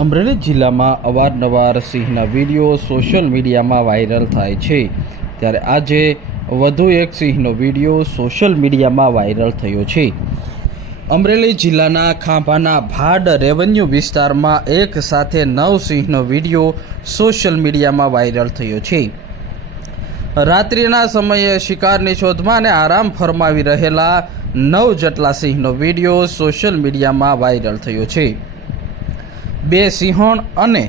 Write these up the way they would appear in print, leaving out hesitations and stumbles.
અમરેલી જિલ્લામાં અવારનવાર સિંહના વિડીયો સોશિયલ મીડિયામાં વાયરલ થાય છે, ત્યારે આજે વધુ એક સિંહનો વિડીયો સોશિયલ મીડિયામાં વાયરલ થયો છે। અમરેલી જિલ્લાના ખાંભાના ભાડ રેવન્યુ વિસ્તારમાં એક સાથે 9 સિંહનો વિડીયો સોશિયલ મીડિયામાં વાયરલ થયો છે। રાત્રિના સમયે શિકારની શોધમાં અને આરામ ફરમાવી રહેલા 9 જેટલા સિંહનો વિડીયો સોશિયલ મીડિયામાં વાયરલ થયો છે। 2 સિંહણ અને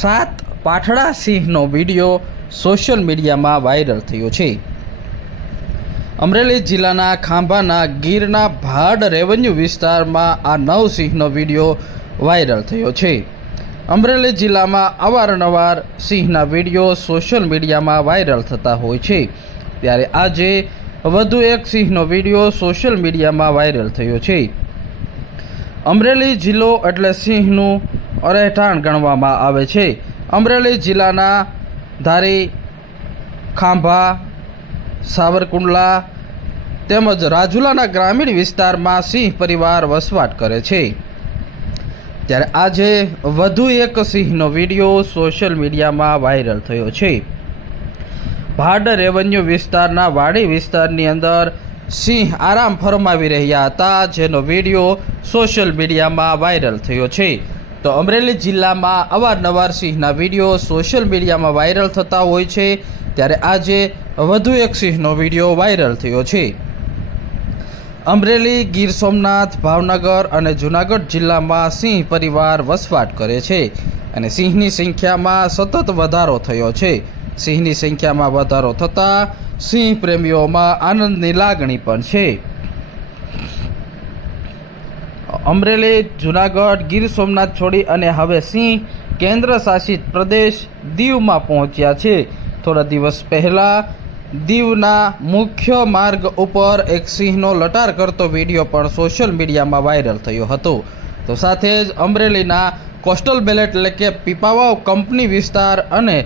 7 પાઠડા સિંહનો વિડીયો સોશિયલ મીડિયામાં વાયરલ થયો છે। અમરેલી જિલ્લાના ખાંભાના ગીરના ભાડ રેવન્યુ વિસ્તારમાં આ 9 સિંહનો વિડીયો વાયરલ થયો છે। અમરેલી જિલ્લામાં અવારનવાર સિંહના વિડીયો સોશિયલ મીડિયામાં વાયરલ થતા હોય છે, ત્યારે આજે વધુ એક સિંહનો વિડીયો સોશિયલ મીડિયામાં વાયરલ થયો છે। અમરેલી જિલ્લો એટલે સિંહનું રહેઠાણ ગણવામાં આવે છે। અમરેલી જિલ્લાના ધારી, ખાંભા, સાવરકુંડલા તેમજ રાજુલાના ગ્રામીણ વિસ્તારમાં સિંહ પરિવાર વસવાટ કરે છે, ત્યારે આજે વધુ એક સિંહનો વિડીયો સોશિયલ મીડિયામાં વાયરલ થયો છે। ભાડ રેવન્યુ વિસ્તારના વાડી વિસ્તારની અંદર સિંહ આરામ ફરમાવી રહ્યા હતા, જેનો વિડીયો સોશિયલ મીડિયામાં વાયરલ થયો છે। તો અમરેલી જિલ્લામાં અવારનવાર સિંહના વિડીયો સોશિયલ મીડિયામાં વાયરલ થતા હોય છે, ત્યારે આજે વધુ એક સિંહનો વિડીયો વાયરલ થયો છે। અમરેલી, ગીર સોમનાથ, ભાવનગર અને જૂનાગઢ જિલ્લામાં સિંહ પરિવાર વસવાટ કરે છે અને સિંહની સંખ્યામાં સતત વધારો થયો છે। સિંહની સંખ્યામાં વધારો થતાં સિંહ પ્રેમીઓમાં આનંદની લાગણી પણ છે। અમરેલી, જૂનાગઢ, ગીર સોમનાથ છોડી અને હવે સિંહ કેન્દ્ર શાસિત પ્રદેશ દીવમાં પહોંચ્યા છે। થોડા દિવસ પહેલાં દીવના મુખ્ય માર્ગ ઉપર એક સિંહનો લટાર કરતો વિડીયો પણ સોશિયલ મીડિયામાં વાયરલ થયો હતો। તો સાથે જ અમરેલીના કોસ્ટલ બેલ્ટ એટલે કે પીપાવાવ કંપની વિસ્તાર અને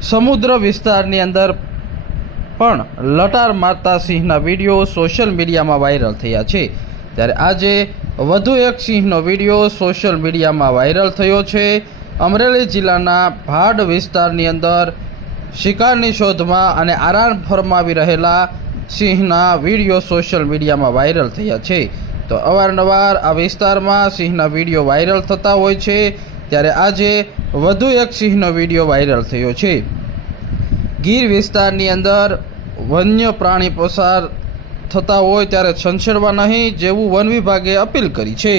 સમુદ્ર વિસ્તારની અંદર પણ લટાર મારતા સિંહના વિડીયો સોશિયલ મીડિયામાં વાયરલ થયા છે, ત્યારે આજે વધુ એક સિંહનો વિડીયો સોશિયલ મીડિયામાં વાયરલ થયો છે। અમરેલી જિલ્લાના ભાડ વિસ્તારની અંદર શિકારની શોધમાં અને આરામ ફરમાવી રહેલા સિંહના વિડીયો સોશિયલ મીડિયામાં વાયરલ થયા છે। તો અવારનવાર આ વિસ્તારમાં સિંહના વિડીયો વાયરલ થતા હોય છે, ત્યારે આજે વધુ એક સિંહનો વિડીયો વાયરલ થયો છે। ગીર વિસ્તારની અંદર વન્ય પ્રાણી પસાર થતા હોય ત્યારે છંછેડવા નહીં, જેવું વન વિભાગે અપીલ કરી છે।